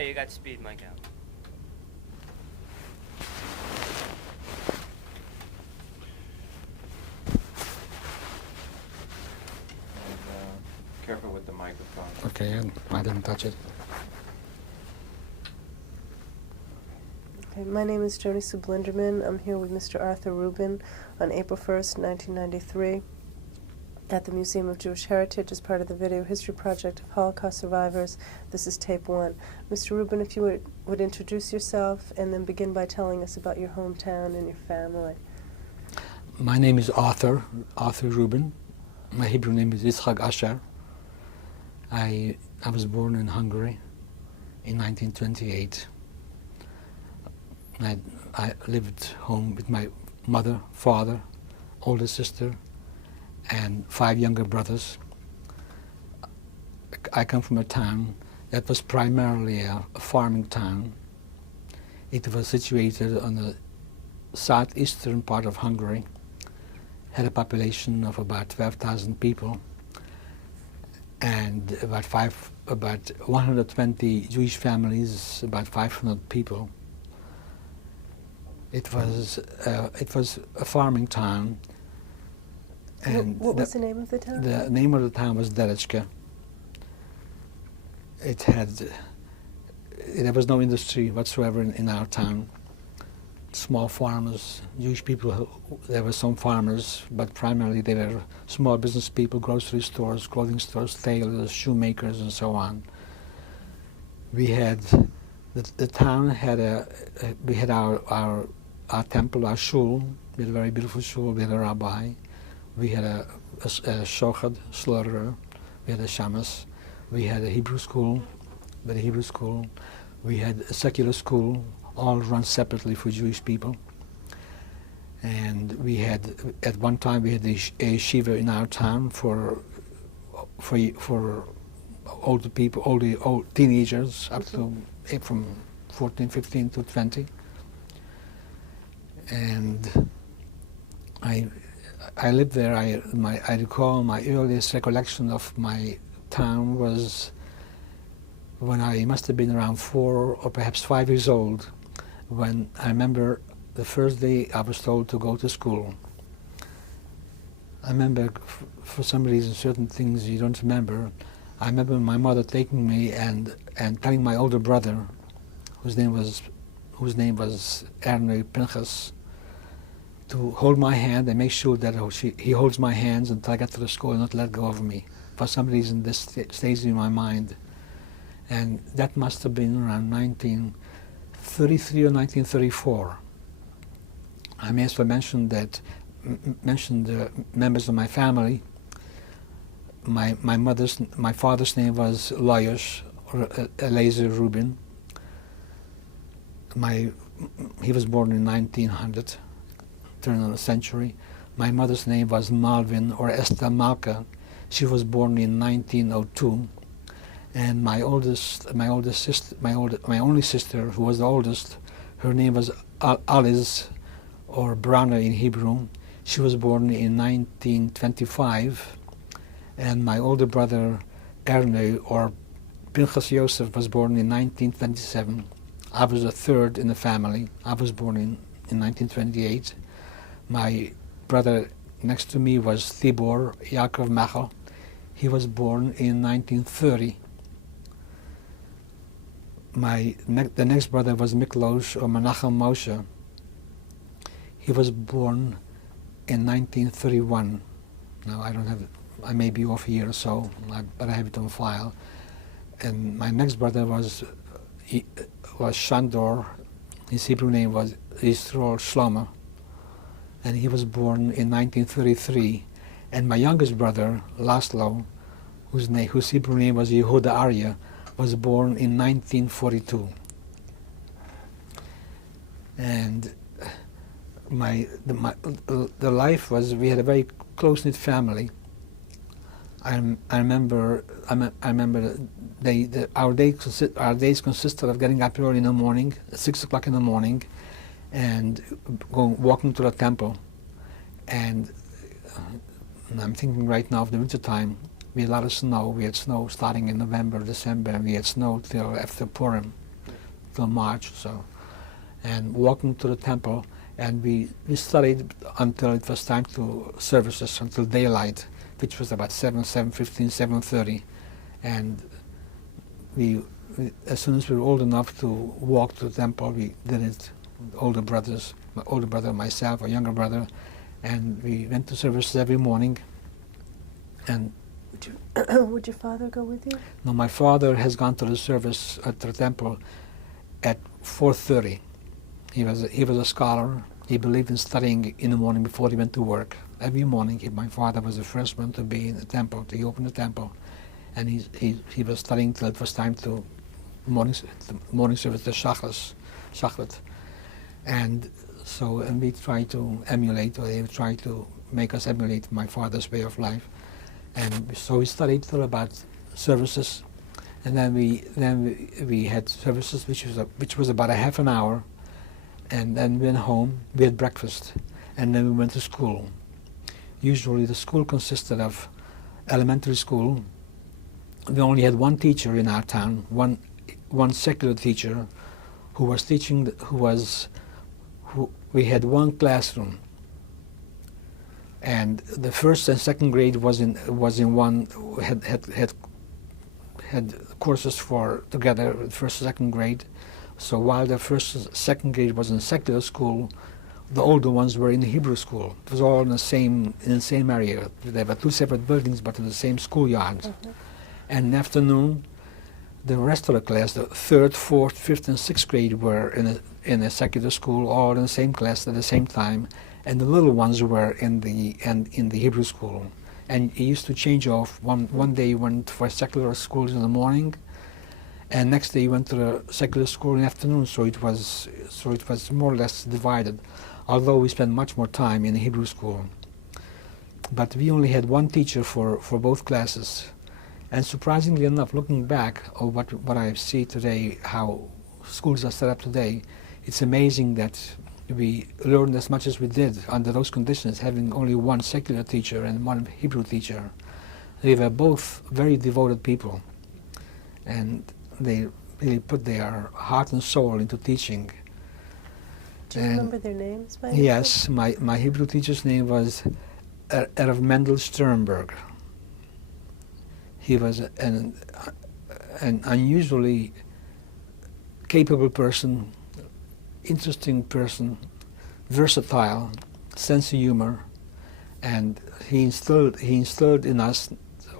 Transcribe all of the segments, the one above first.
Okay, you got speed mic out. Careful with the microphone. Okay, I didn't touch it. Okay, my name is Joni-Sue Blinderman. I'm here with Mr. Arthur Rubin on April 1st, 1993, at the Museum of Jewish Heritage as part of the Video History Project of Holocaust Survivors. This is tape 1. Mr. Rubin, if you would introduce yourself and then begin by telling us about your hometown and your family. My name is Arthur Rubin. My Hebrew name is Yitzchak Asher. I was born in Hungary in 1928. I lived home with my mother, father, older sister, and 5 younger brothers. I come from a town that was primarily a farming town. It was situated on the southeastern part of Hungary, had a population of about 12,000 people, and about 120 Jewish families, about 500 people. It was a farming town. And what was the name of the town? The name of the town was Derechke. There was no industry whatsoever in our town. Small farmers, Jewish people, there were some farmers, but primarily they were small business people, grocery stores, clothing stores, tailors, shoemakers, and so on. We had, the town had we had our temple, our shul. We had a very beautiful shul. We had a rabbi. We had a shochad, slaughterer. We had a shamas. We had a Hebrew school. We had a secular school, all run separately for Jewish people. And we had, at one time, we had a yeshiva in our town for older people, old teenagers, up to from 14, 15 to 20. And I lived there. I recall my earliest recollection of my town was when I must have been around 4 or perhaps 5 years old, when I remember the first day I was told to go to school. I remember, for some reason, certain things you don't remember. I remember my mother taking me and telling my older brother, whose name was Erne Pinchas, to hold my hand and make sure that he holds my hands until I get to the school and not let go of me. For some reason, this stays in my mind. And that must have been around 1933 or 1934. I may as well mention the members of my family. My father's name was Lajos, or Eliezer Rubin. He was born in 1900, turn of the century. My mother's name was Malvin, or Esther Malka. She was born in 1902. And my only sister, who was the oldest, her name was Alice, or Brana in Hebrew. She was born in 1925. And my older brother, Erne, or Pinchas Yosef, was born in 1927. I was the third in the family. I was born in 1928. My brother next to me was Tibor Yaakov Machel. He was born in 1930. The next brother was Miklos, or Menachem Moshe. He was born in 1931. Now I may be off here or so, but I have it on file. And my next brother was Shandor. His Hebrew name was Yisroel Shlomo, and he was born in 1933. And my youngest brother, Laszlo, whose Hebrew name was Yehuda Arya, was born in 1942. And the life was, we had a very close-knit family. I remember our days consisted of getting up early in the morning, at 6 o'clock in the morning, and walking to the temple. And I'm thinking right now of the winter time. We had a lot of snow. We had snow starting in November, December, and we had snow till after Purim. till March or so, and walking to the temple, and we studied until it was time to services, until daylight, which was about 7:15, 7:30, and as soon as we were old enough to walk to the temple, we did it. Older brothers, my older brother, myself, a younger brother, and we went to services every morning. And would your father go with you? no, my father has gone to the service at the temple at 4:30. He was a scholar. He believed in studying in the morning before he went to work. Every morning, my father was the first one to be in the temple. He opened the temple, and he was studying till it was time to morning service, the shachrit. And so, and we try to emulate, or they try to make us emulate my father's way of life. And so we studied till about services, and then we had services which was about a half an hour, and then we went home. We had breakfast, and then we went to school. Usually, the school consisted of elementary school. We only had one teacher in our town, one secular teacher, who was teaching. We had one classroom, and the first and second grade was in one, had courses for together, first and second grade. So while the first and second grade was in secular school, the older ones were in the Hebrew school. It was all in the same area. There were two separate buildings, but in the same schoolyard. Mm-hmm. And in the afternoon, the rest of the class, the third, fourth, fifth, and sixth grade, were in a secular school, all in the same class at the same time, and the little ones were in the Hebrew school. And he used to change off. One day he went for secular schools in the morning, and next day he went to the secular school in the afternoon. So it was more or less divided, although we spent much more time in the Hebrew school. But we only had one teacher for both classes. And surprisingly enough, looking back on what I see today, how schools are set up today, it's amazing that we learned as much as we did under those conditions, having only one secular teacher and one Hebrew teacher. They were both very devoted people, and they really put their heart and soul into teaching. Do you remember their names? Yes, my Hebrew teacher's name was Rav Mendel Sternberg. He was an unusually capable person, interesting person, versatile, sense of humor, and he instilled in us,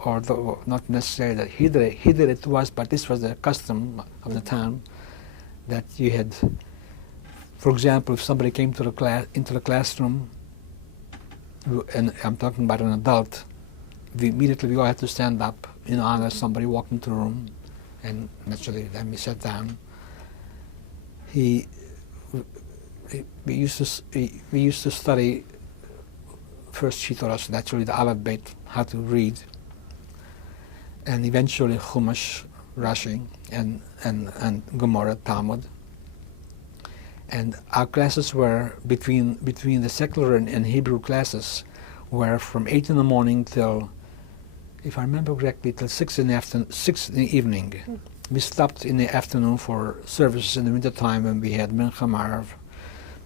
or not necessarily that he did it to us, but this was the custom of the town, that you had, for example, if somebody came to into the classroom, and I'm talking about an adult, we all had to stand up in honor of somebody walked into the room, and naturally then we sat down. We used to study. First she taught us naturally the alphabet, how to read, and eventually Chumash, Rashi, and Gemara, Talmud. And our classes were between the secular and Hebrew classes were from 8 in the morning till, if I remember correctly, till 6 in the evening. Mm. We stopped in the afternoon for services in the winter time when we had Mincha Marav.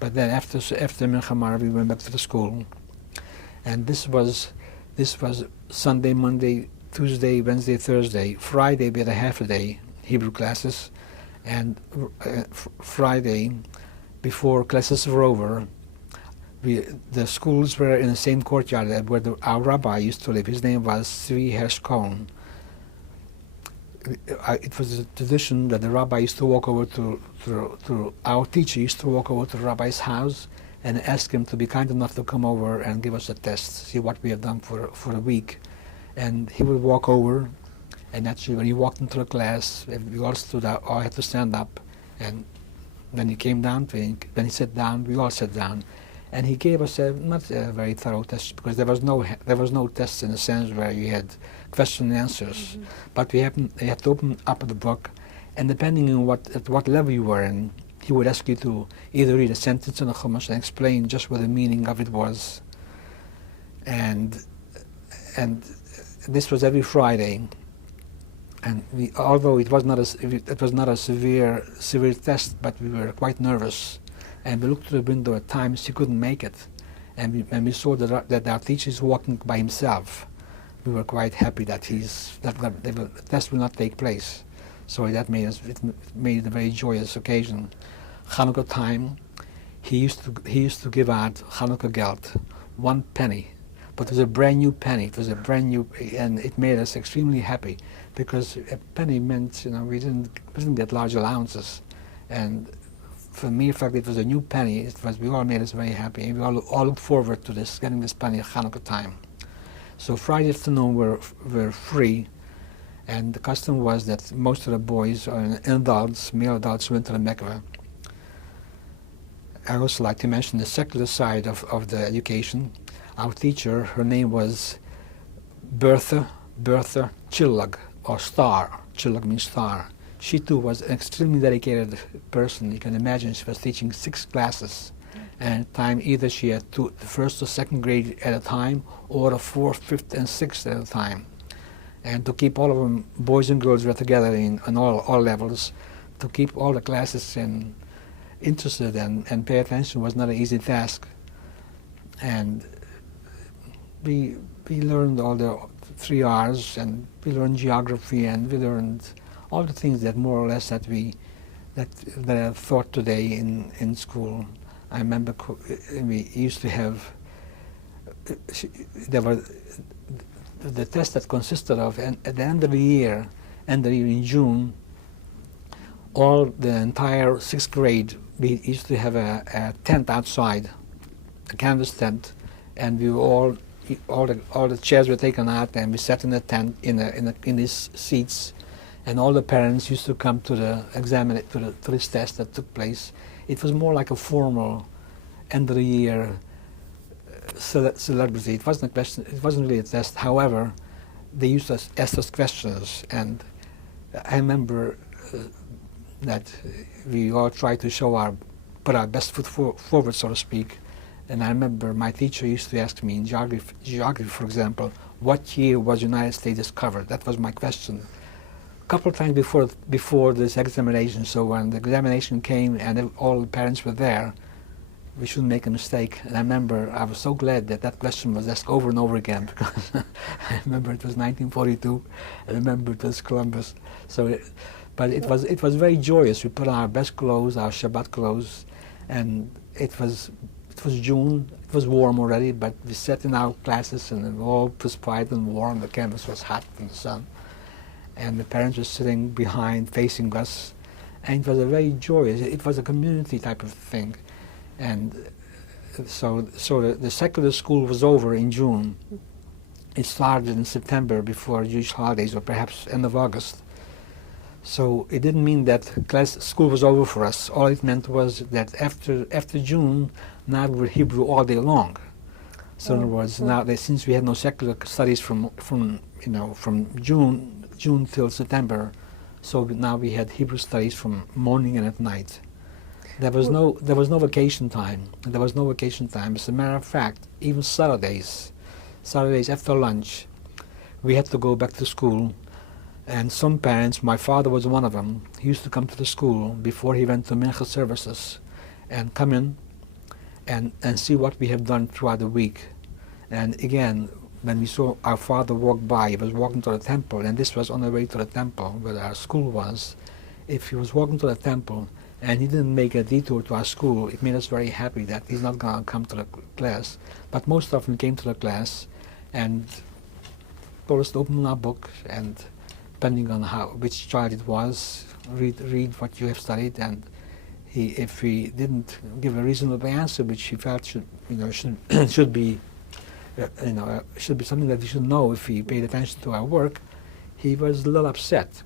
But then after Mincha Marav we went back to the school. And this was Sunday, Monday, Tuesday, Wednesday, Thursday. Friday we had a half a day Hebrew classes, and Friday, before classes were over, the schools were in the same courtyard where our rabbi used to live. His name was Tzvi Hersh Cohen. It was a tradition that the rabbi used to walk over to our teacher used to walk over to the rabbi's house and ask him to be kind enough to come over and give us a test, see what we have done for a week. And he would walk over, and actually when he walked into the class, we all stood up, all had to stand up, and when he came down, when he sat down, we all sat down. And he gave us not a very thorough test, because there was no test in the sense where you had question and answers, mm-hmm. But you had to open up the book, and depending on at what level you were in, he would ask you to either read a sentence in the Chumash and explain just what the meaning of it was. And this was every Friday. And although it was not a severe test, but we were quite nervous, and we looked through the window at times he couldn't make it, and we saw that our teacher is walking by himself. We were quite happy that the test will not take place. So that made it a very joyous occasion. Hanukkah time, he used to give out Hanukkah geld, 1 penny, but it was a brand new penny. It was a brand new, and it made us extremely happy, because a penny meant, we didn't get large allowances, and for me, in fact, it was a new penny. We all made us very happy, and we all looked forward to getting this penny at Hanukkah time. So Friday afternoon were free, and the custom was that most of the boys and male adults, went to the mikveh. I also like to mention the secular side of the education. Our teacher, her name was Bertha Chillag, or Star. Chillag means star. She too was an extremely dedicated person. You can imagine she was teaching 6 classes. And at the time, either she had the first or second grade at a time, or the 4th, 5th, and 6th at a time. And to keep all of them, boys and girls were together on all levels, to keep all the classes interested and pay attention was not an easy task. And we learned all the 3 R's, and we learned geography, and we learned all the things that more or less that are taught today in school. I remember we used to have, there were the test that consisted of, and at the end of the year in June, the entire 6th grade, we used to have a tent outside, a canvas tent, and we were all the chairs were taken out, and we sat in the tent in these seats, and all the parents used to come to this test that took place. It was more like a formal end of the year celebrity. It wasn't a question. It wasn't really a test. However, they used to ask us questions, and I remember that we all tried to put our best foot forward, so to speak. And I remember my teacher used to ask me in geography, for example, what year was the United States discovered? That was my question. A couple of times before this examination, so when the examination came and all the parents were there, we shouldn't make a mistake. And I remember I was so glad that question was asked over and over again, because I remember it was 1942, I remember it was Columbus. But it was very joyous. We put on our best clothes, our Shabbat clothes, and it was June. It was warm already, but we sat in our classes and we were all perspired and warm. The campus was hot in the sun, and the parents were sitting behind, facing us, and it was a very joyous. It was a community type of thing, and so the secular school was over in June. It started in September before Jewish holidays, or perhaps end of August. So it didn't mean that school was over for us. All it meant was that after June, now we were Hebrew all day long. So in other words, now since we had no secular studies from June till September, so now we had Hebrew studies from morning and at night. There was no vacation time. There was no vacation time. As a matter of fact, even Saturdays after lunch, we had to go back to school. And some parents, my father was one of them, he used to come to the school before he went to Mincha services and come in and see what we have done throughout the week. And again, when we saw our father walk by, he was walking to the temple, and this was on the way to the temple where our school was. If he was walking to the temple and he didn't make a detour to our school, it made us very happy that he's not going to come to the class. But most often he came to the class and told us to open our book, and depending on which child it was, read what you have studied, and if he didn't give a reasonable answer, which he felt should be something that we should know if he paid attention to our work, he was a little upset.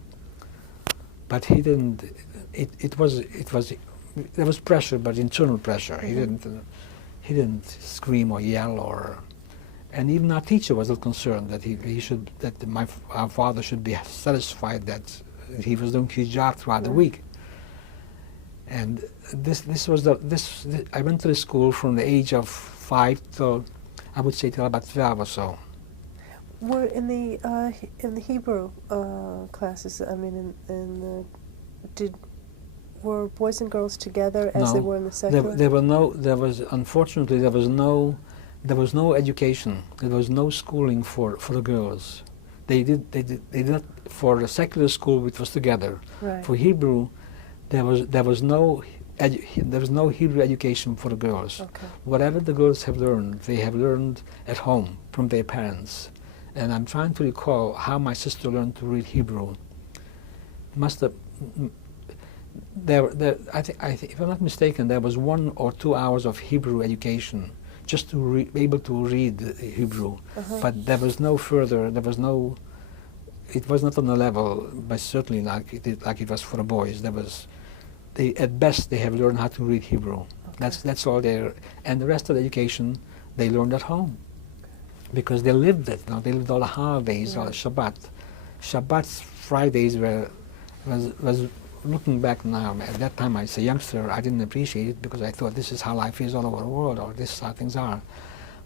But he didn't. There was pressure, but internal pressure. He didn't scream or yell and even our teacher was a little concerned that our father should be satisfied that he was doing his job throughout the week. And I went to the school from the age of 5 till, I would say, till about 12 or so. Were in the Hebrew classes, I mean, were boys and girls together as they No, were in the secular? Unfortunately, there was no education. There was no schooling for the girls. They did not, for the secular school, which was together. Right. For Hebrew, there was no Hebrew education for the girls. Okay. Whatever the girls have learned, they have learned at home from their parents. And I'm trying to recall how my sister learned to read Hebrew. Must have, I think, if I'm not mistaken, there was 1 or 2 hours of Hebrew education just to be able to read Hebrew. But there was no further. It was not on the level, but certainly like it was for the boys. At best they have learned how to read Hebrew. Okay. That's all there, and the rest of the education they learned at home, because they lived it. They lived all the holidays, all the Shabbat, Fridays was looking back now. At that time, as a youngster, I didn't appreciate it because I thought this is how life is all over the world, or this is how things are.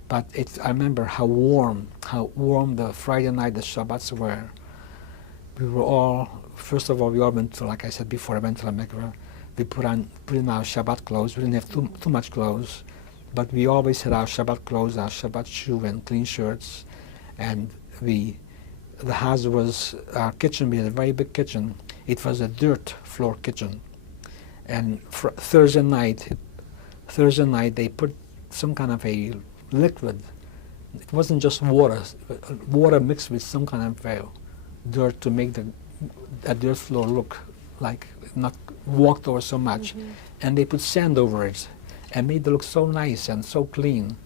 But I remember how warm the Friday night, the Shabbats were. We were all, first of all, we all went to, like I said before, I went to the mikveh. We put in our Shabbat clothes. We didn't have too much clothes, but we always had our Shabbat clothes, our Shabbat shoe and clean shirts. And the house was, our kitchen, we had a very big kitchen. It was a dirt floor kitchen. And Thursday night they put some kind of a liquid. It wasn't just water mixed with some kind of dirt to make that dirt floor look like not walked over so much. And they put sand over it and made it look so nice and so clean.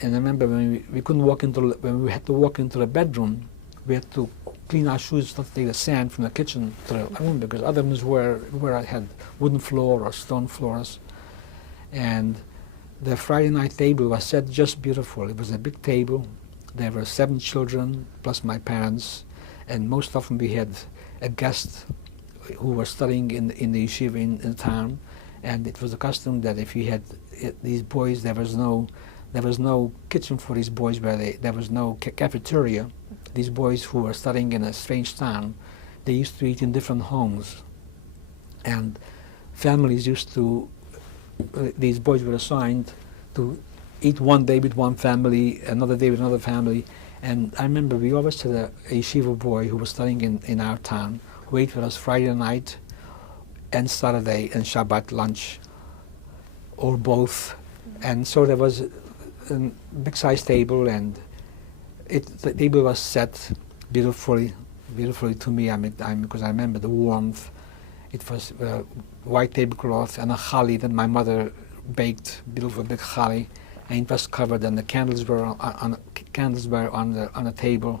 And I remember when we couldn't walk when we had to walk into the bedroom, we had to clean our shoes, not take the sand from the kitchen to the room, because other rooms where I had wooden floor or stone floors. And the Friday night table was set just beautiful. It was a big table. There were 7 children plus my parents, and most often we had a guest who was studying in the yeshiva in town. And it was a custom that if you had these boys, there was no kitchen for these boys, there was no cafeteria. These boys who were studying in a strange town, they used to eat in different homes. And families used to, these boys were assigned to eat one day with one family, another day with another family. And I remember we always had a yeshiva boy who was studying in our town, who ate with us Friday night and Saturday and Shabbat lunch, or both. And so there was a big size table, and the table was set beautifully to me. Because I remember the warmth. It was white tablecloth and a challah that my mother baked, beautiful big challah, and it was covered, and the candles were on the table.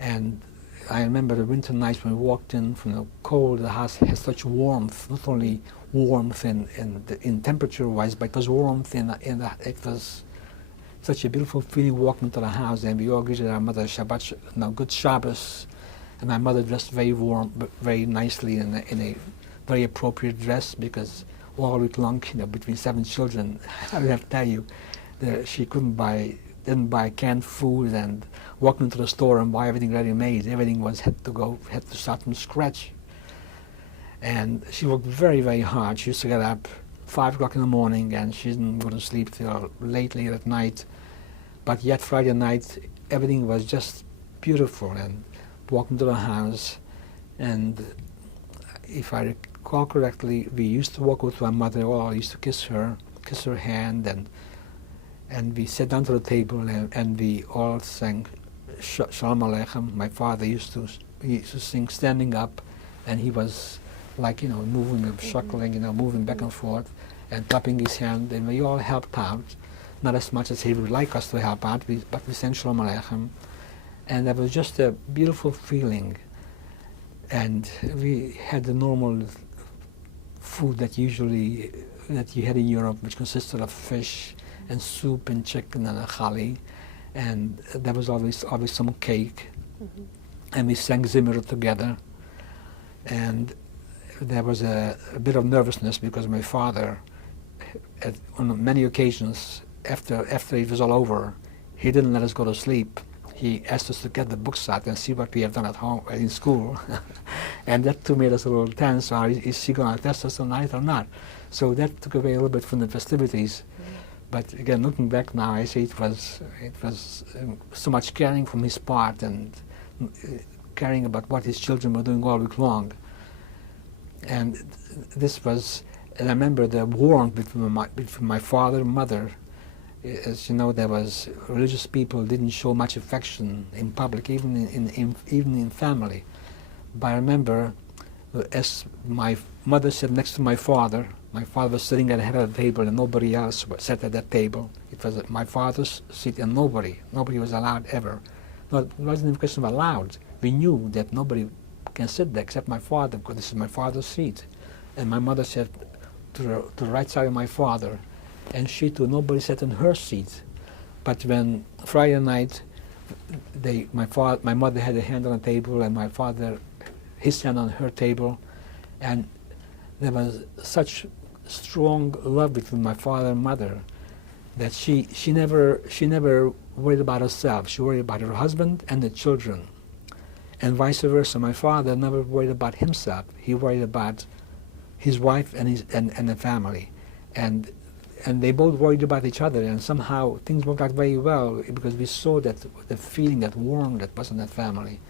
And I remember the winter nights when we walked in from the cold. The house had such warmth, not only warmth in temperature-wise, but it was warmth it was such a beautiful feeling walking into the house. And we all greeted our mother Shabbat, good Shabbos. And my mother dressed very warm, very nicely in a very appropriate dress, because all week long, between 7 children, I have to tell you, she didn't buy canned food and walk into the store and buy everything ready-made. Everything had to start from scratch. And she worked very, very hard. She used to get up 5 o'clock in the morning, and she didn't go to sleep till late at night. But yet Friday night, everything was just beautiful. And walked into the house, and if I recall correctly, we used to walk with my mother. I used to kiss her hand, and we sat down to the table, and we all sang Shalom Aleichem. My father used to sing standing up, and he was like moving, shuckling, moving back and forth, and clapping his hand, and we all helped out, not as much as he would like us to help out, but we sang Shalom Aleichem. And that was just a beautiful feeling. And we had the normal food that you had in Europe, which consisted of fish and soup and chicken and a challah. And there was always some cake. And we sang Zimmer together. And there was a bit of nervousness because my father, on many occasions, after it was all over, he didn't let us go to sleep. he asked us to get the books out and see what we have done at home, in school. And that too made us a little tense. Is he going to test us tonight or not? So that took away a little bit from the festivities. But again, looking back now, I say it was so much caring from his part, and caring about what his children were doing all week long. And this was, and I remember the warmth between my father and mother. As you know, there was religious people didn't show much affection in public, even in family. But I remember, as my mother sat next to my father was sitting at the head of the table and nobody else sat at that table. It was my father's seat and nobody was allowed ever. No, it wasn't even a question of allowed. We knew that nobody can sit there except my father, because this is my father's seat. And my mother sat to the right side of my father, and she too, nobody sat in her seat. But when Friday night, my mother had a hand on the table and my father, his hand on her table, and there was such strong love between my father and mother that she never worried about herself. She worried about her husband and the children, and vice versa. My father never worried about himself. He worried about his wife and the family, and they both worried about each other. And somehow things worked out very well because we saw that the feeling, that warmth that was in that family.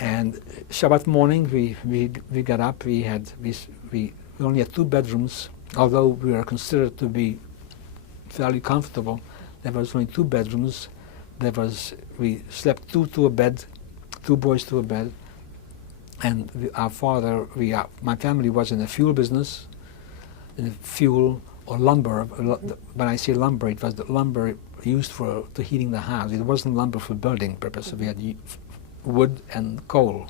And Shabbat morning we got up. We only had 2 bedrooms, although we were considered to be fairly comfortable. There was only 2 bedrooms. We slept 2 to a bed, 2 boys to a bed. And my family was in the fuel business, in the fuel or lumber. When I say lumber, it was the lumber used to heating the house. It wasn't lumber for building purpose. We had wood and coal.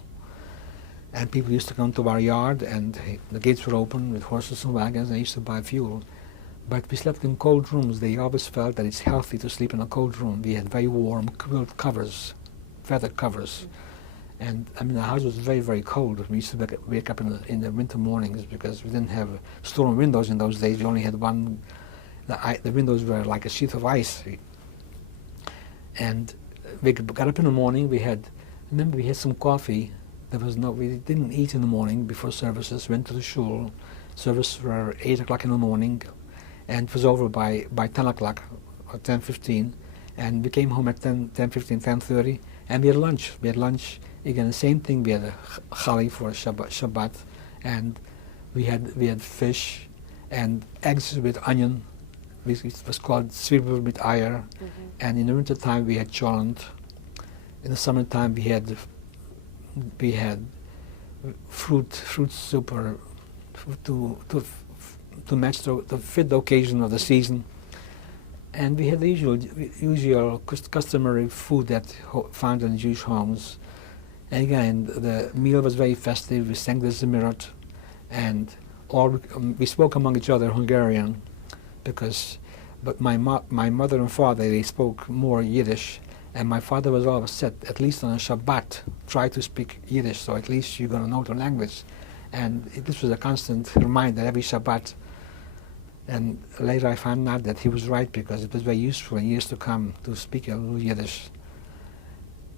And people used to come to our yard, and the gates were open with horses and wagons, and they used to buy fuel. But we slept in cold rooms. They always felt that it's healthy to sleep in a cold room. We had very warm quilt covers, feather covers. And I mean, the house was very, very cold. We used to wake up in the winter mornings because we didn't have storm windows in those days. We only had one. The windows were like a sheet of ice. And we got up in the morning. Remember, we had some coffee. We didn't eat in the morning before services. Went to the shul. Services were 8 o'clock in the morning, and it was over by 10 o'clock or 10:15. And we came home at 10:15, 10:30, and we had lunch. Again, the same thing. We had a chali for Shabbat, and we had fish and eggs with onion. It was called zwiebel mit Eier. And in the winter time we had cholent. In the summertime we had fruit soup to match to fit the occasion of the season. And we had the usual customary food that found in Jewish homes. And again, the meal was very festive. We sang the Zemirot, and we spoke among each other Hungarian, but my mother and father, they spoke more Yiddish, and my father was always said, at least on a Shabbat, try to speak Yiddish, so at least you're going to know the language. And this was a constant reminder every Shabbat. And later I found out that he was right, because it was very useful in years to come to speak a little Yiddish.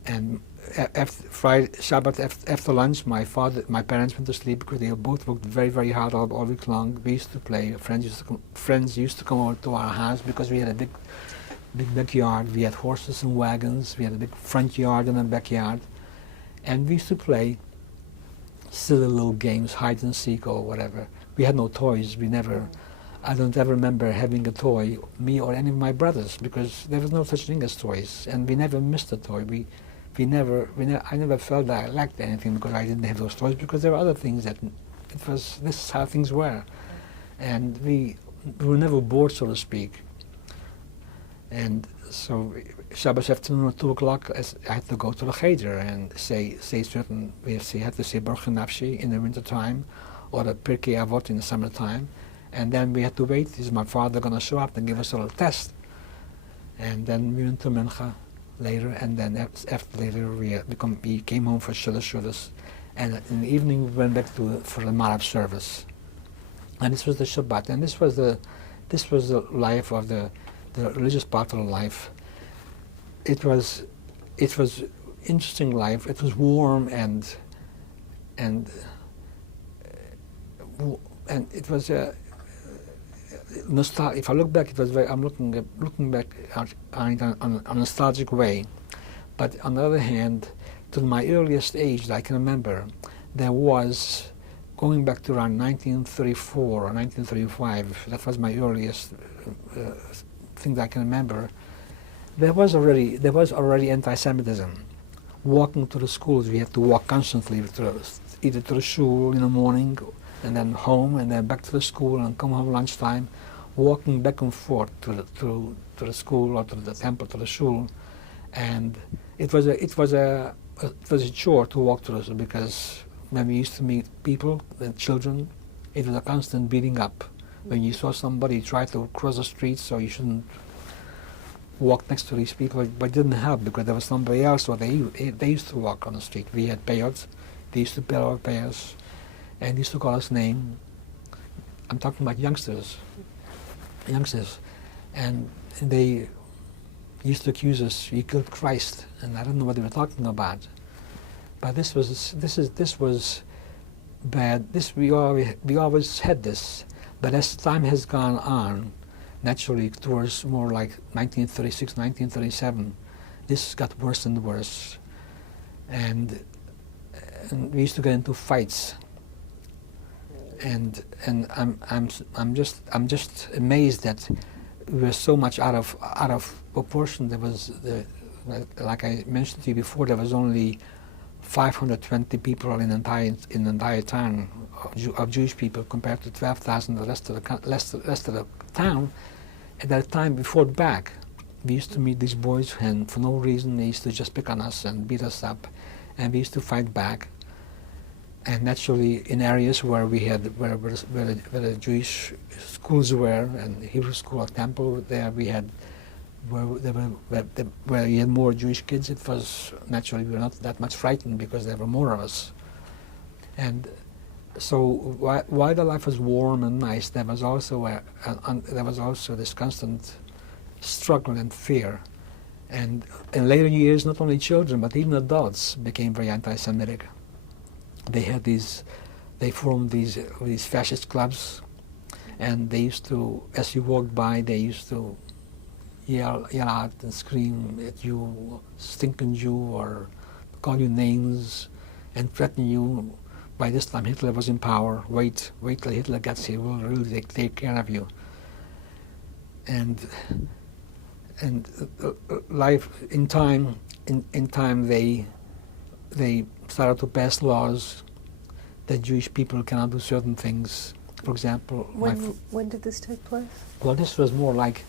And Shabbat after lunch, my parents went to sleep because they both worked very, very hard all week long. We used to play. Friends used to come over to our house because we had a big backyard. We had horses and wagons. We had a big front yard and a backyard, and we used to play silly little games, hide and seek or whatever. We had no toys. I don't ever remember having a toy, me or any of my brothers, because there was no such thing as toys, and we never missed a toy. I never felt that I lacked anything because I didn't have those toys, because there were other things this is how things were. And we were never bored, so to speak. And so Shabbos afternoon at 2 o'clock, I had to go to the cheder and say certain, we had to say Baruch Nafshi in the winter time, or the Pirkei Avot in the summertime. And then we had to wait. Is my father going to show up and give us a little test? And then we went to Mincha later, and then after later we came home for Shalosh, and in the evening we went back for the Marav service. And this was the Shabbat, and this was the life of the religious part of life. It was it was interesting life. It was warm and it was nostalgic. If I look back, it was very. I'm looking back on a nostalgic way. But on the other hand, to my earliest age that I can remember, there was, going back to around 1934 or 1935. That was my earliest thing that I can remember. There was already anti-Semitism. Walking to the schools, we had to walk constantly, either to the school in the morning, and then home, and then back to the school, and come home lunchtime, walking back and forth to the school or to the temple, to the shul, and it was a chore to walk to the, because when we used to meet people, the children, it was a constant beating up. When you saw somebody try to cross the street, so you shouldn't walk next to these people, but it didn't help because there was somebody else, or they used to walk on the street. We had payouts, they used to pay our payers, and they used to call us name. I'm talking about youngsters, and they used to accuse us, you killed Christ, and I don't know what they were talking about. But this was bad. We always had this, but as time has gone on, naturally towards more like 1936, 1937, this got worse and worse, and we used to get into fights. And I'm just amazed that we were so much out of proportion. There was, like I mentioned to you before, there was only 520 people in the entire town of Jewish people compared to 12,000 the rest of the town. At that time, we fought back. We used to meet these boys, and for no reason they used to just pick on us and beat us up, and we used to fight back. And naturally, in areas where we had where the Jewish schools were, and the Hebrew school or temple, there we had where you had more Jewish kids. It was naturally we were not that much frightened because there were more of us. And so while the life was warm and nice, there was also this constant struggle and fear. And in later years, not only children but even adults became very anti-Semitic. They formed these fascist clubs, and they used to, as you walked by, they used to yell out and scream at you, stinking Jew, or call you names and threaten you. By this time Hitler was in power. Wait till Hitler gets here, we'll really take care of you. And life in time they started to pass laws that Jewish people cannot do certain things. For example, when did this take place? Well, this was more like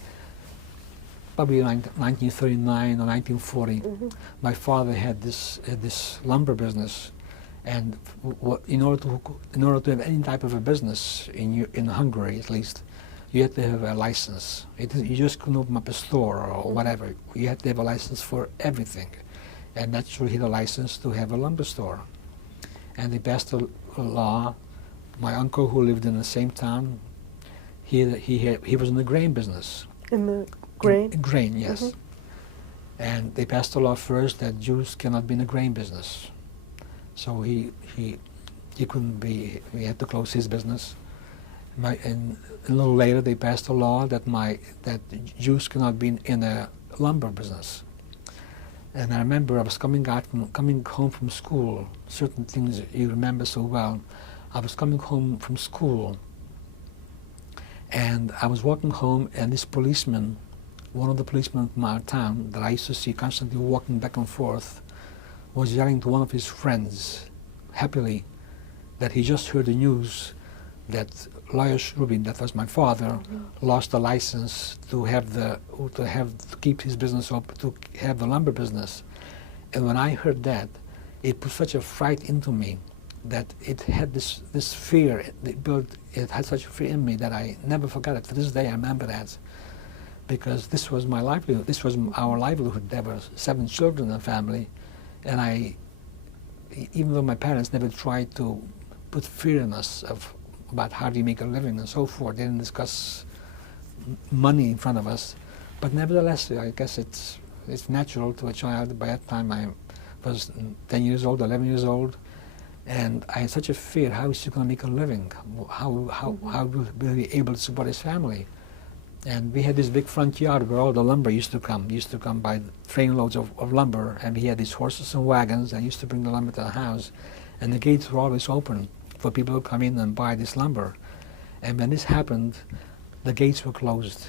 probably 1939 or 1940. Mm-hmm. My father had this lumber business, and in order to have any type of a business in Hungary, at least, you had to have a license. You just couldn't open up a store or whatever. You had to have a license for everything. And naturally he had a license to have a lumber store. And they passed a law. My uncle, who lived in the same town, he was in the grain business. In the grain? Grain, yes. Mm-hmm. And they passed a law first that Jews cannot be in the grain business. So he couldn't be, he had to close his business. And a little later they passed a law that Jews cannot be in a lumber business. And I remember I was coming home from school, certain things you remember so well. I was coming home from school, and I was walking home, and this policeman, one of the policemen from our town that I used to see constantly walking back and forth, was yelling to one of his friends, happily, that he just heard the news that lawyer Rubin, that was my father, mm-hmm. lost the license to keep his business open, to have the lumber business. And when I heard that, it put such a fright into me that it had this fear. It had such a fear in me that I never forgot it. To this day, I remember that, because this was my livelihood. This was our livelihood. There were 7 children in the family, and even though my parents never tried to put fear in us about how do you make a living and so forth. They didn't discuss money in front of us. But nevertheless, I guess It's natural to a child. By that time I was 10 years old, 11 years old, and I had such a fear, how is he going to make a living? How will he be able to support his family? And we had this big front yard where all the lumber used to come. Used to come by trainloads of lumber, and we had these horses and wagons. I used to bring the lumber to the house, and the gates were always open for people to come in and buy this lumber. And when this happened, the gates were closed.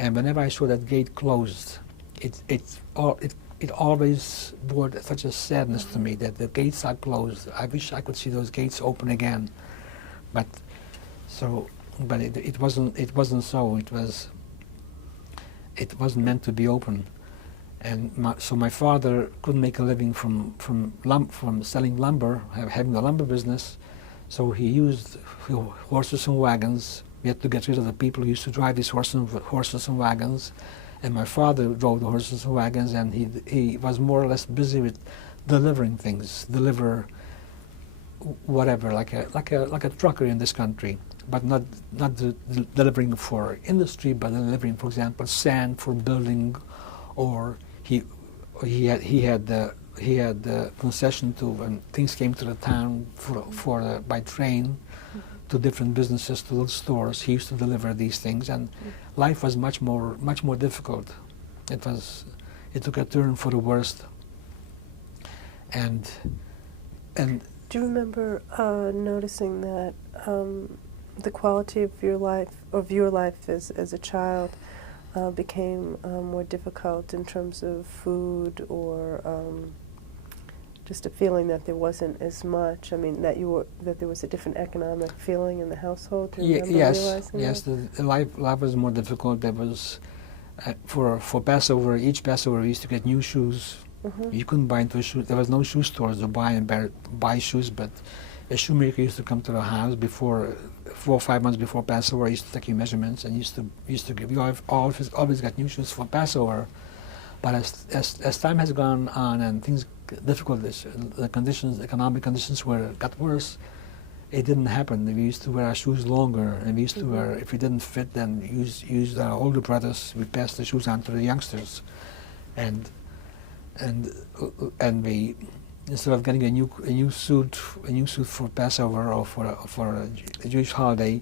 And whenever I saw that gate closed, it always brought such a sadness to me that the gates are closed. I wish I could see those gates open again, but it wasn't so. It wasn't meant to be open, and so my father couldn't make a living from selling lumber, having the lumber business. So he used horses and wagons. We had to get rid of the people who used to drive these horses and wagons. And my father drove the horses and wagons, and he was more or less busy with delivering things, deliver whatever, like a trucker in this country, but not delivering for industry, but delivering, for example, sand for building, or he had the concession to, when things came to the town by train, to different businesses, to little stores. He used to deliver these things, and life was much more difficult. It took a turn for the worst. And do you remember noticing that the quality of your life as a child became more difficult in terms of food, or just a feeling that there wasn't as much? I mean, that there was a different economic feeling in the household. Do you remember realizing yes. that? The life was more difficult. There was for Passover. Each Passover, we used to get new shoes. You couldn't buy into a shoe. There was no shoe stores to buy shoes, but a shoemaker used to come to the house before 4 or 5 months before Passover. He used to take your measurements and used to give you always got new shoes for Passover. But as time has gone on and things difficult, the economic conditions got worse. It didn't happen. We used to wear our shoes longer, and we used to wear, if we didn't fit, then use our older brothers. We passed the shoes on to the youngsters, and we, instead of getting a new suit for Passover or for a Jewish holiday,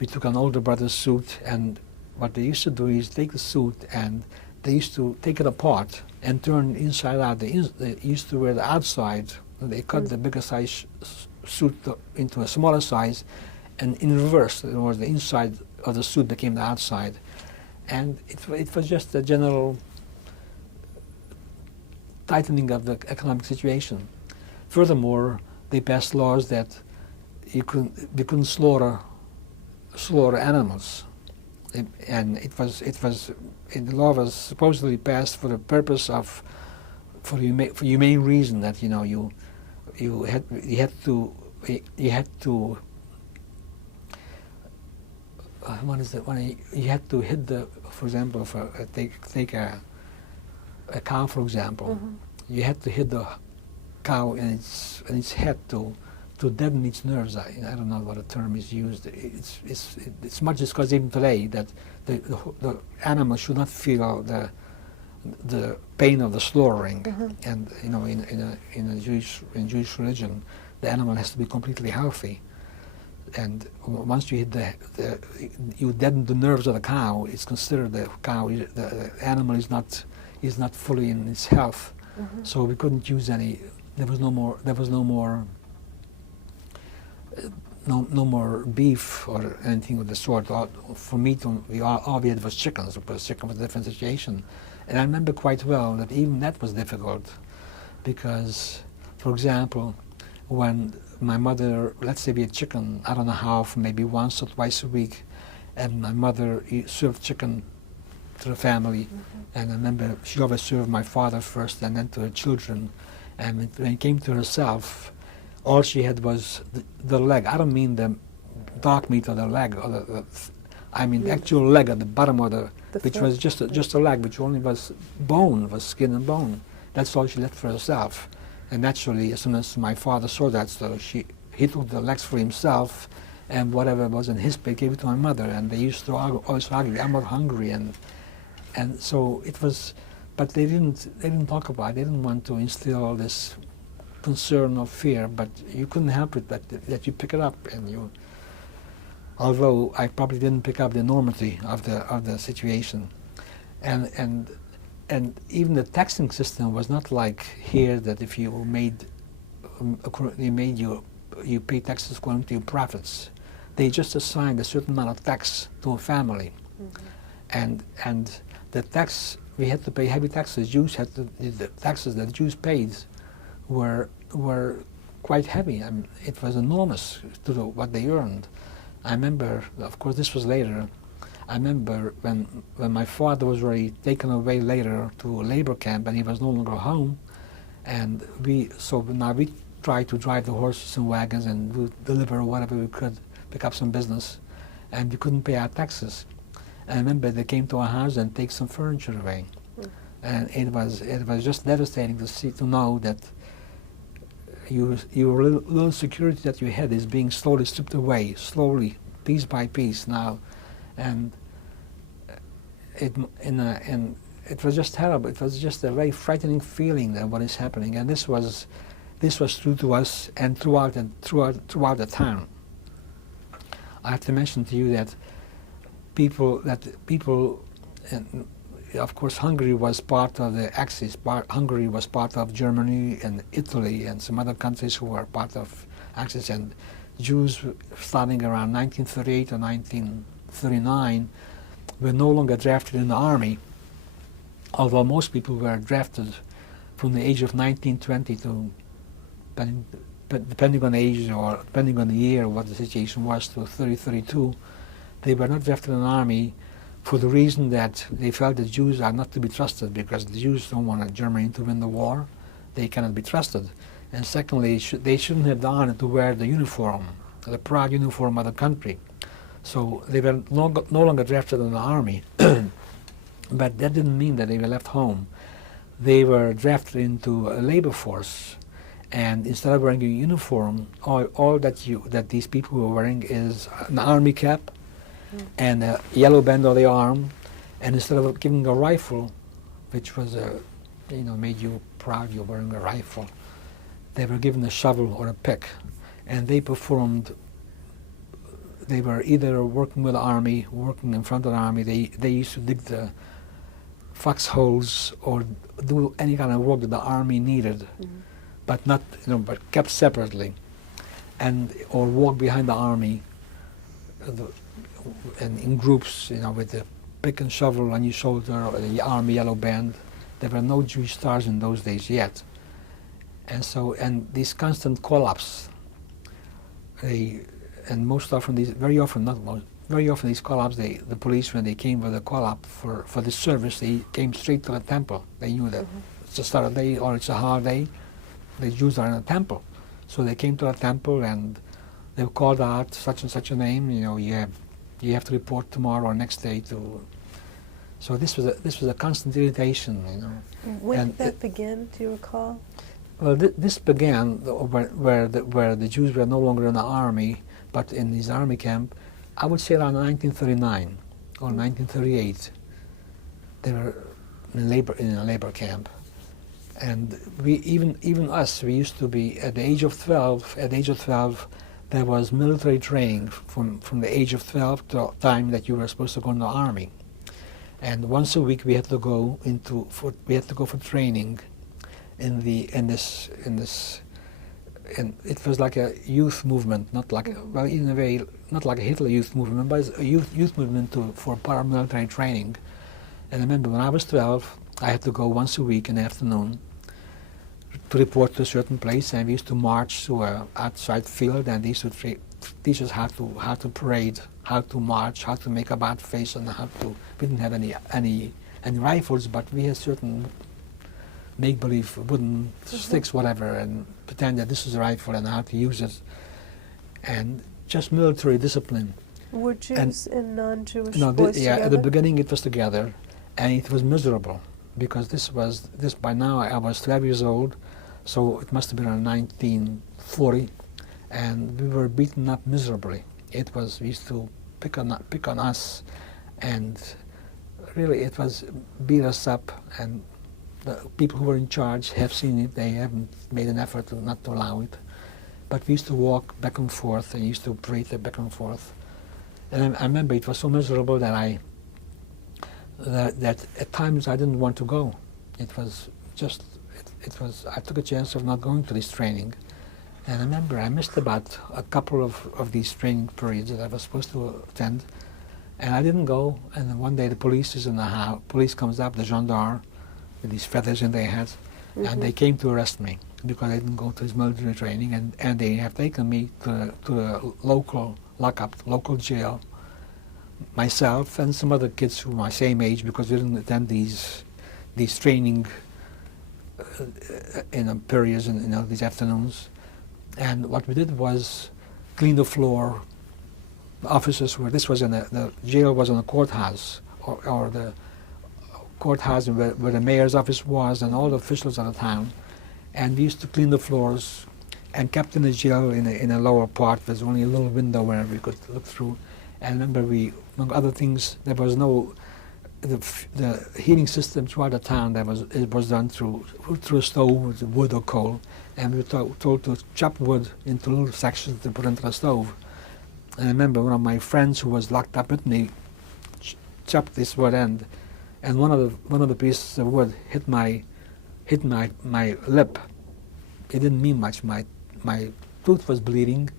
we took an older brother's suit. And what they used to do is take the suit, and they used to take it apart and turn inside out. They used to wear the outside. They cut the bigger size suit into a smaller size, and in reverse, in other words, the inside of the suit became the outside. And it was just a general tightening of the economic situation. Furthermore, they passed laws that they couldn't slaughter animals, and the law was supposedly passed for the purpose of for humane reason, that you had to what is that? When you had to hit for example, take a cow, for example, you had to hit the cow in its head to deaden its nerves. I don't know what the term is used. It's much discussed even today that the animal should not feel the pain of the slaughtering, and in Jewish religion, the animal has to be completely healthy. And once you hit you deaden the nerves of the cow, it's considered the animal is not fully in its health. So we couldn't use any. There was no more beef or anything of the sort. For meat, all we had was chickens. But chicken was a different situation. And I remember quite well that even that was difficult, because, for example, when my mother, let's say we had chicken, I don't know how often, maybe once or twice a week, and my mother served chicken to the family, and I remember she always served my father first and then to her children, and when it came to herself, all she had was the leg. I don't mean the dark meat of the leg, or I mean the actual leg at the bottom of which was just a leg, which only was bone, was skin and bone. That's all she left for herself. And naturally, as soon as my father saw that, so he took the legs for himself, and whatever was in his plate gave it to my mother. And they used to always argue, "I'm not hungry," and so it was but they didn't talk about it. They didn't want to instill this concern or fear, but you couldn't help it that you pick it up, and you. Although I probably didn't pick up the enormity of the situation, and even the taxing system was not like here, that if you you pay taxes according to your profits. They just assigned a certain amount of tax to a family, and the tax, we had to pay heavy taxes. The taxes that Jews paid were quite heavy. I mean, it was enormous to what they earned. I remember, of course, this was later. I remember when my father was already taken away later to a labor camp, and he was no longer home, and we tried to drive the horses and wagons and deliver whatever we could, pick up some business, and we couldn't pay our taxes. And I remember they came to our house and take some furniture away, and it was just devastating to know that your little security that you had is being slowly stripped away, slowly, piece by piece now, and it was just terrible. It was just a very frightening feeling that what is happening, and this was true to us and throughout the town. I have to mention to you that people, and of course Hungary was part of the Axis. Hungary was part of Germany and Italy and some other countries who were part of Axis, and Jews starting around 1938 or 1939 were no longer drafted in the army, although most people were drafted from the age of 19, 20 to, depending on the age or depending on the year, what the situation was, to 30, 32. They were not drafted in the army for the reason that they felt that Jews are not to be trusted, because the Jews don't want Germany to win the war. They cannot be trusted. And secondly, they shouldn't have the honor to wear the uniform, the proud uniform of the country. So they were no longer drafted in the army. But that didn't mean that they were left home. They were drafted into a labor force, and instead of wearing a uniform, all that these people were wearing is an army cap and a yellow band on the arm, and instead of giving a rifle, which was made you proud, you're wearing a rifle, they were given a shovel or a pick, and they performed. They were either working with the army, working in front of the army. They used to dig the foxholes or do any kind of work that the army needed, but not, but kept separately, or walk behind the army, and in groups, with the pick and shovel on your shoulder, or the army yellow band. There were no Jewish stars in those days yet, and these constant call-ups. Very often these call-ups, the police, when they came with a call-up for the service, they came straight to the temple. They knew that it's a Saturday or it's a holiday, the Jews are in the temple. So they came to the temple and they were called out, such and such a name, you have to report tomorrow or next day to. So this was a constant irritation, When did that begin? Do you recall? Well, this began where the Jews were no longer in the army, but in this army camp. I would say around 1939 or 1938. They were in a labor camp, and we even us, we used to be at the age of 12. At the age of 12, there was military training from the age of 12 to the time that you were supposed to go in the army, and once a week we had to go for training. And it was like a youth movement, not like not like a Hitler youth movement, but it's a youth movement for paramilitary training. And I remember when I was 12, I had to go once a week in the afternoon to report to a certain place, and we used to march to an outside field, and they used to teach us how to parade, how to march, how to make a bad face, and we didn't have any rifles, but we had certain make-believe wooden sticks, whatever, and pretend that this is a rifle and how to use it, and just military discipline. Were Jews and non-Jewish No, boys together? at the beginning it was together, and it was miserable, because this by now I was 12 years old, so it must have been around 1940, and we were beaten up miserably. We used to pick on us, and really it was beat us up, and the people who were in charge have seen it. They haven't made an effort not to allow it. But we used to walk back and forth, and used to pray there back and forth. And I remember it was so miserable that that at times I didn't want to go. It was just, I took a chance of not going to this training. And I remember I missed about a couple of these training periods that I was supposed to attend. And I didn't go. And then one day the police is in the house. Police comes up, the gendarme, with these feathers in their heads. And they came to arrest me because I didn't go to his military training. And they have taken me to a local lockup, local jail. Myself and some other kids who were my same age, because we didn't attend these training periods and these afternoons. And what we did was clean the floor. The officers were, this was in the jail was in a courthouse, or the courthouse where the mayor's office was, and all the officials of the town. And we used to clean the floors, and kept in the jail in a lower part. There's only a little window where we could look through. And remember, among other things, there was no the heating system throughout the town. It was done through a stove with wood or coal, and we were told to chop wood into little sections to put into the stove. And I remember one of my friends who was locked up with me chopped this wood end, and one of the pieces of wood hit my lip. It didn't mean much. My tooth was bleeding,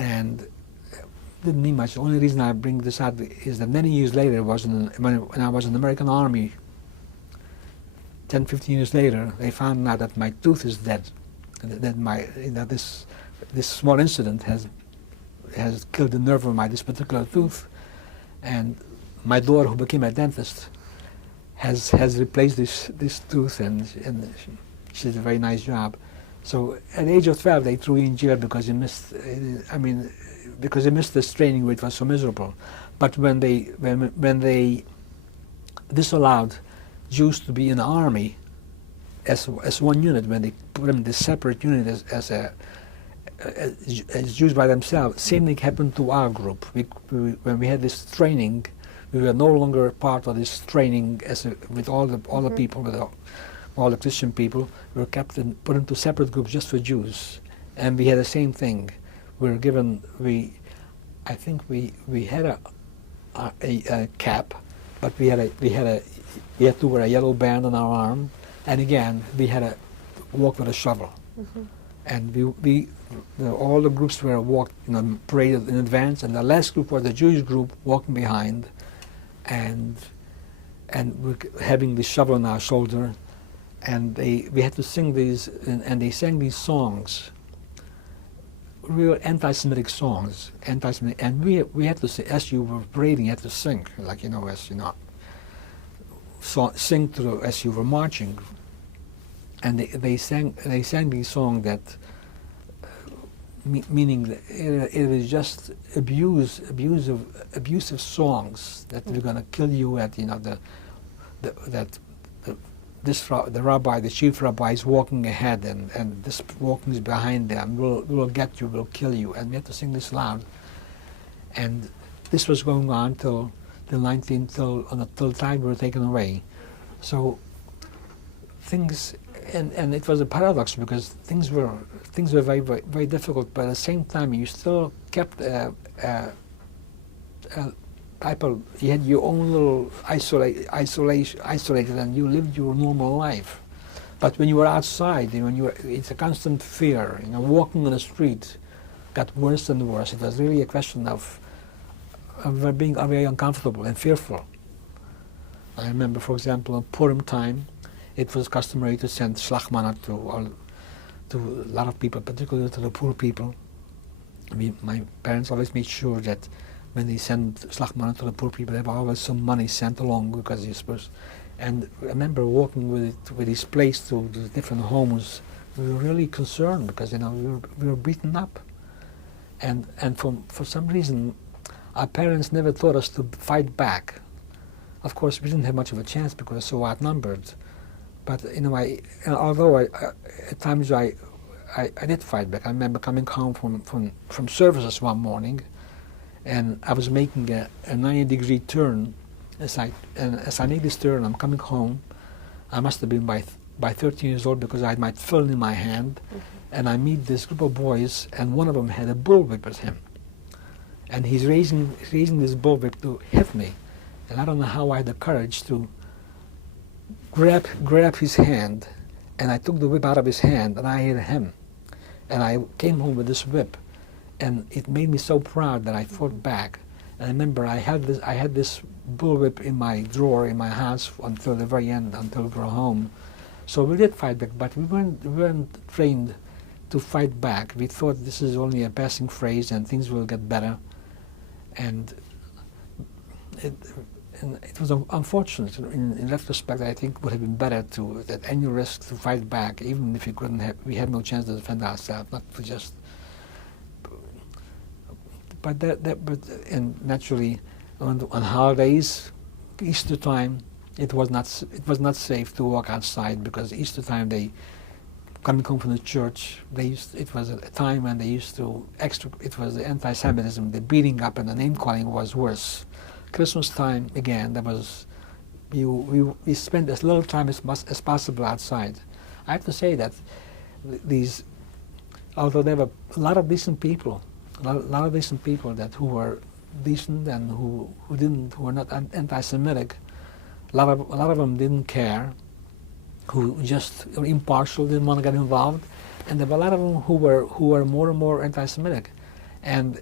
and didn't mean much. The only reason I bring this out is that many years later, when I was in the American Army, 10, 15 years later, they found out that my tooth is dead. That this small incident has killed the nerve of this particular tooth. And my daughter, who became a dentist, has replaced this tooth, and she did a very nice job. So at the age of 12, they threw me in jail because he missed. Because he missed this training where it was so miserable. But when they disallowed Jews to be in the army as one unit, when they put them in this separate unit as Jews by themselves, same thing happened to our group. When we had this training, we were no longer part of this training with all the people, with all the Christian people. We were put into separate groups just for Jews, and we had the same thing. We were given, I think we had a cap, but we had to wear a yellow band on our arm, and again we had to walk with a shovel. And all the groups were paraded in advance, and the last group was the Jewish group walking behind, and we're having the shovel on our shoulder, and we had to sing these, and they sang these songs. Real anti-Semitic songs, and we had to sing, as you were parading, you had to sing, sing as you were marching, and they sang these songs that, meaning that it was just abusive songs that we're going to kill you at, the rabbi, the chief rabbi, is walking ahead, and this walking is behind them. We'll get you, we'll kill you, and we had to sing this loud. And this was going on till the time we were taken away. So things, and it was a paradox because things were very, very, very difficult, but at the same time you still kept you had your own little isolated, and you lived your normal life. But when you were outside, it's a constant fear. Walking on the street got worse and worse. It was really a question of being very uncomfortable and fearful. I remember, for example, on Purim time, it was customary to send shlachmana to a lot of people, particularly to the poor people. My parents always made sure that when they send shlachmana to the poor people, there was always some money sent along, because you're supposed. And I remember walking with his place to the different homes. We were really concerned because we were beaten up, and for some reason, our parents never taught us to fight back. Of course, we didn't have much of a chance because we were so outnumbered. But although at times I did fight back. I remember coming home from services one morning, and I was making a 90-degree turn. As I made this turn, I'm coming home, I must have been by 13 years old because I had my fiddle in my hand, and I meet this group of boys, and one of them had a bullwhip with him, and he's raising this bullwhip to hit me, and I don't know how I had the courage to grab his hand, and I took the whip out of his hand and I hit him, and I came home with this whip, and it made me so proud that I fought back. And I remember I had this bullwhip in my drawer in my house until the very end, until we were home. So we did fight back, but we weren't trained to fight back. We thought this is only a passing phrase and things will get better. And it was unfortunate. In retrospect, I think it would have been better to, at any risk, to fight back, even if we had no chance to defend ourselves, not to just. But and naturally, on holidays, Easter time, it was not safe to walk outside, because Easter time coming home from the church, it was a time when they used to it was the anti-Semitism, the beating up and the name calling was worse. Christmas time, again, we spent as little time as possible outside. I have to say that although there were a lot of decent people, who were decent and who were not anti-Semitic, a lot of them didn't care, who just were impartial, didn't want to get involved, and there were a lot of them who were more and more anti-Semitic, and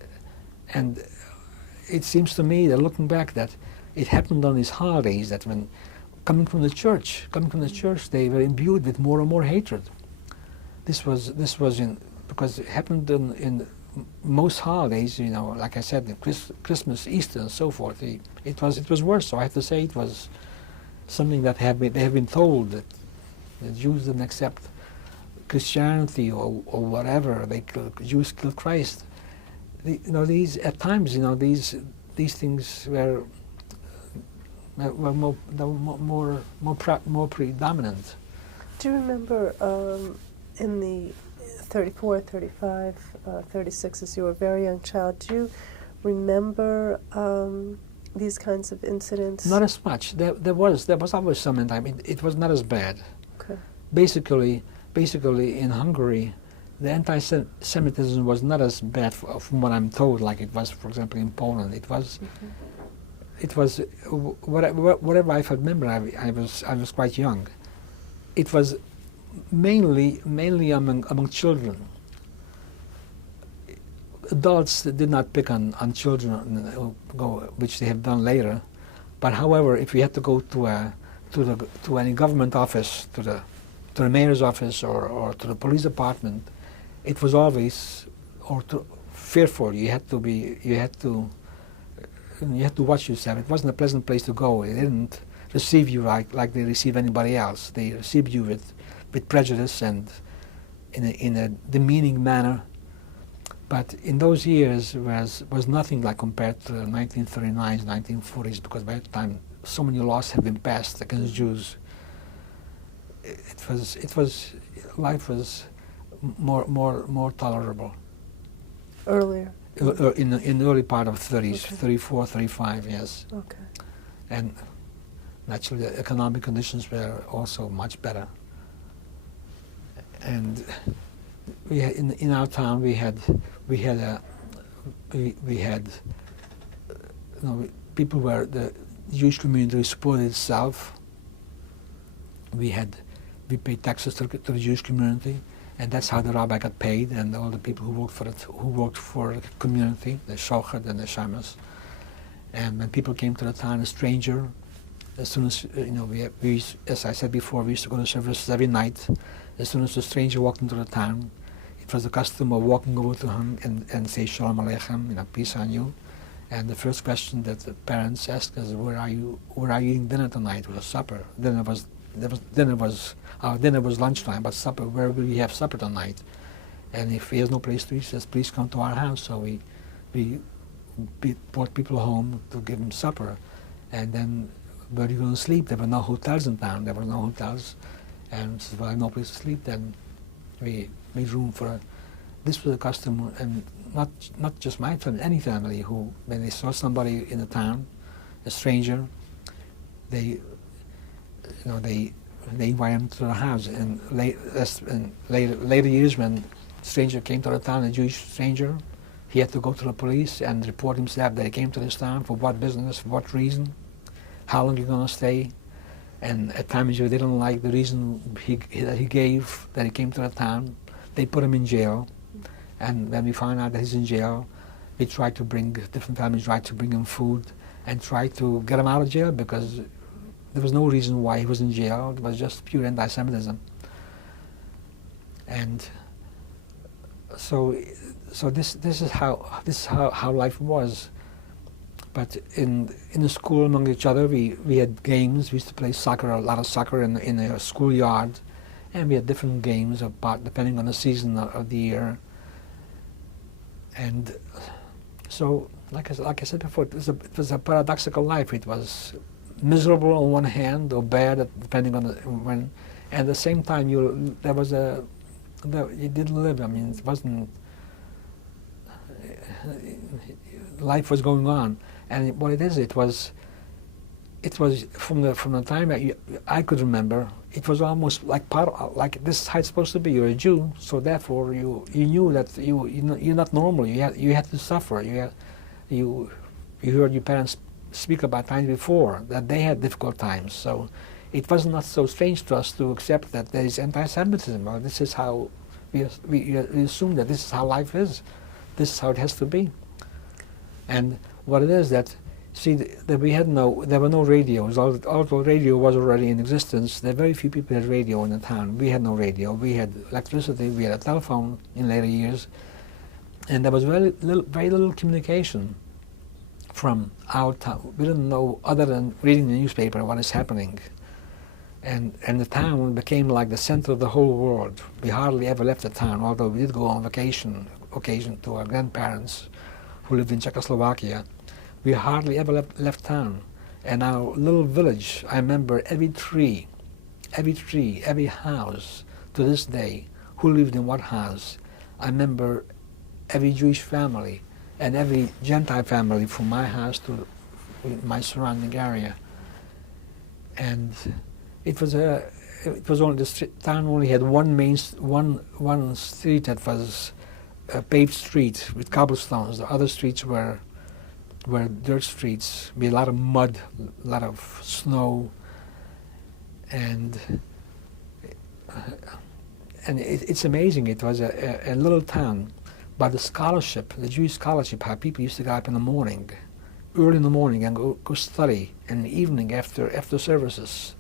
it seems to me that looking back that it happened on these holidays, that when coming from the church, they were imbued with more and more hatred. This was because it happened in most holidays, like I said, Christmas, Easter, and so forth. It was worse. So I have to say it was something that they have been told that the Jews didn't accept Christianity or whatever. Jews killed Christ. These at times, these things were more predominant. Do you remember in the 34, 35, 36, as you were a very young child, do you remember these kinds of incidents? Not as much. There was always some in time. It was not as bad. Okay. Basically, in Hungary, the anti-Semitism was not as bad, from what I'm told, like it was, for example, in Poland. It was, whatever I remember. I was quite young. It was mainly among children. Adults did not pick on children, which they have done later. But however, if we had to go to any government office, to the mayor's office or to the police department, it was always fearful. You had to watch yourself. It wasn't a pleasant place to go. They didn't receive you like they receive anybody else. They received you with prejudice and in a demeaning manner. But in those years was nothing like compared to the 1939s, 1940s, because by that time so many laws had been passed against Jews. Life was more tolerable. Earlier? In the early part of 30s, Okay. 34, 35, yes. Okay. And naturally the economic conditions were also much better. And we had, in our town we had people where the Jewish community supported itself. We paid taxes to the Jewish community, and that's how the rabbi got paid, and all the people who worked for the community, the shochet and the shamas. And when people came to the town, a stranger, as soon as we as I said before, we used to go to services every night. As soon as the stranger walked into the town, it was the custom of walking over to him and say Shalom Aleichem, peace on you. And the first question that the parents asked is, where are you eating dinner tonight? It was supper. Dinner was lunchtime, but supper, where will you have supper tonight? And if he has no place to eat, he says, please come to our house. So we brought people home to give them supper. And then, where are you going to sleep? There were no hotels in town. There were no hotels. And said, well, I have no place to sleep. Then we made room for this was a custom, and not just my family, any family who, when they saw somebody in the town, a stranger, they they invited him to their house. And in later years, when a stranger came to the town, a Jewish stranger, he had to go to the police and report himself that he came to this town, for what business, for what reason, how long you're going to stay. And at times, if they didn't like the reason that he gave, that he came to the town, they put him in jail. And when we found out that he's in jail, we tried to bring, different families tried to bring him food and tried to get him out of jail, because there was no reason why he was in jail. It was just pure anti-Semitism. And so this is how life was. But in the school, among each other, we had games. We used to play soccer, a lot of soccer in the schoolyard, and we had different games depending on the season of the year. And so, like I said before, it was a paradoxical life. It was miserable on one hand, or bad depending on when. And at the same time, you didn't live. I mean, it wasn't. Life was going on, and what it was from the time I could remember. It was almost like like this is how it's supposed to be. You're a Jew, so therefore you knew that you're not normal. You had to suffer. You heard your parents speak about times before that they had difficult times. So it was not so strange to us to accept that there is anti-Semitism. Or this is how we assume that this is how life is. This is how it has to be. And what it is that, see, that there were no radios. Although radio was already in existence, there were very few people who had radio in the town. We had no radio. We had electricity. We had a telephone in later years, and there was very little communication from our town. We didn't know, other than reading the newspaper, what is happening. And the town became like the center of the whole world. We hardly ever left the town, although we did go on occasion to our grandparents who lived in Czechoslovakia. We hardly ever left town. And our little village, I remember every tree, every house to this day, who lived in what house. I remember every Jewish family and every Gentile family from my house to my surrounding area. And it was only the town only had one street that was a paved street with cobblestones. The other streets were dirt streets with a lot of mud, a lot of snow, and it's amazing. It was a little town, but the scholarship, the Jewish scholarship, how people used to get up in the morning, early in the morning, and go study, and in the evening after services,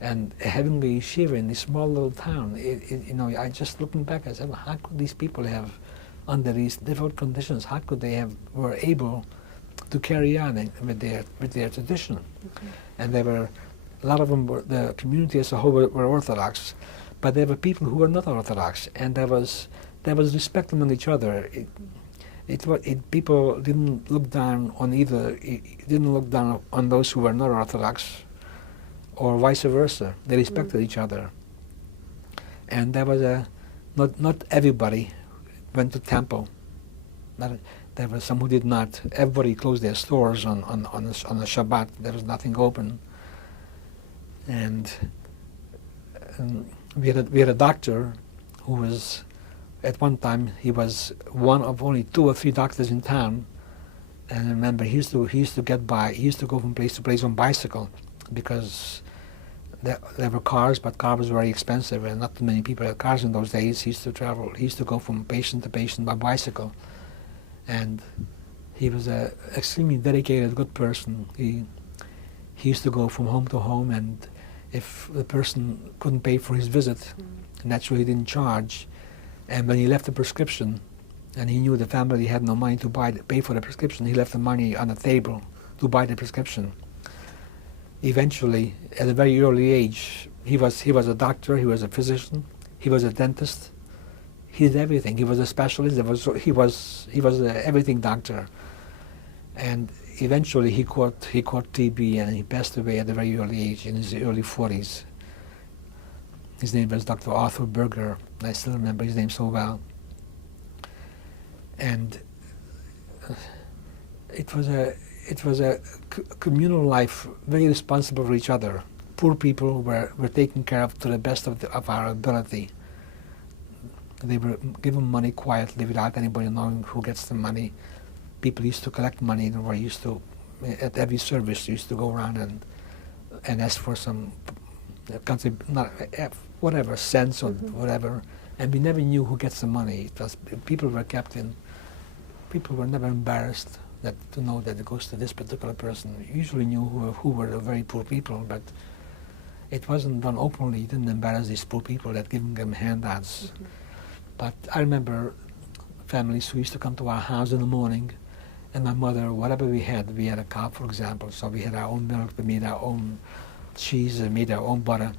and having a yeshiva in this small little town. I just looking back, I said, well, how could these people have, under these difficult conditions, how could they were able to carry on with their tradition? Mm-hmm. And there were a lot of them. The community as a whole were Orthodox, but there were people who were not Orthodox, and there was respect among each other. People didn't look down on either. Didn't look down on those who were not Orthodox, or vice versa. They respected each other, and there was not everybody went to temple. There were some who did not. Everybody closed their stores on the Shabbat. There was nothing open. And we had a doctor who was, at one time, he was one of only 2 or 3 doctors in town. And I remember he used to get by. He used to go from place to place on bicycle, because there were cars, but cars were very expensive, and not too many people had cars in those days. He used to travel. He used to go from patient to patient by bicycle. And he was an extremely dedicated, good person. He used to go from home to home, and if the person couldn't pay for his visit, naturally he didn't charge. And when he left the prescription, and he knew the family had no money to pay for the prescription, he left the money on the table to buy the prescription. Eventually, at a very early age, he was a doctor, he was a physician, he was a dentist. He did everything. He was a specialist. He was an everything doctor, and eventually he caught TB, and he passed away at a very early age, in his early 40s. His name was Dr. Arthur Berger. I still remember his name so well. And it was a communal life, very responsible for each other. poor people were taken care of to the best of our ability. They were given money quietly without anybody knowing who gets the money. People used to collect money, and were used to, at every service, used to go around and ask for some, whatever, cents or whatever, and we never knew who gets the money. It was, people were never embarrassed to know that it goes to this particular person. We usually knew who were the very poor people, but it wasn't done openly. It didn't embarrass these poor people that giving them handouts. But I remember families who used to come to our house in the morning, and my mother, whatever we had a cow, for example, so we had our own milk, we made our own cheese, we made our own butter.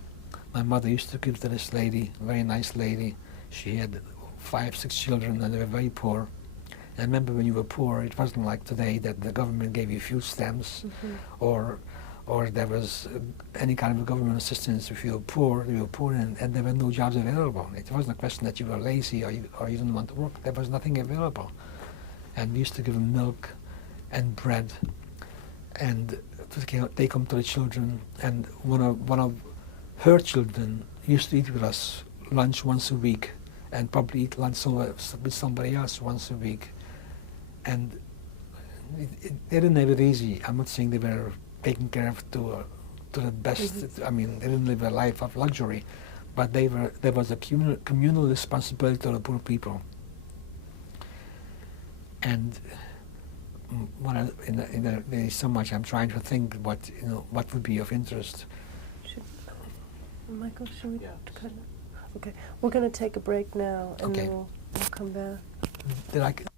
My mother used to give to this lady, a very nice lady. She had 5, 6 children, and they were very poor. And I remember when you were poor, it wasn't like today that the government gave you food stamps, or there was any kind of government assistance. If you were poor, and there were no jobs available. It wasn't a question that you were lazy or you didn't want to work. There was nothing available. And we used to give them milk and bread, and take them to the children. And one of her children used to eat with us lunch once a week, and probably eat lunch with somebody else once a week. And they didn't have it easy. I'm not saying they were taken care of to the best. I mean, they didn't live a life of luxury, but there was a communal responsibility to the poor people. And there's so much I'm trying to think what would be of interest. Michael, should we cut it? Okay, we're going to take a break now, and then we'll come back.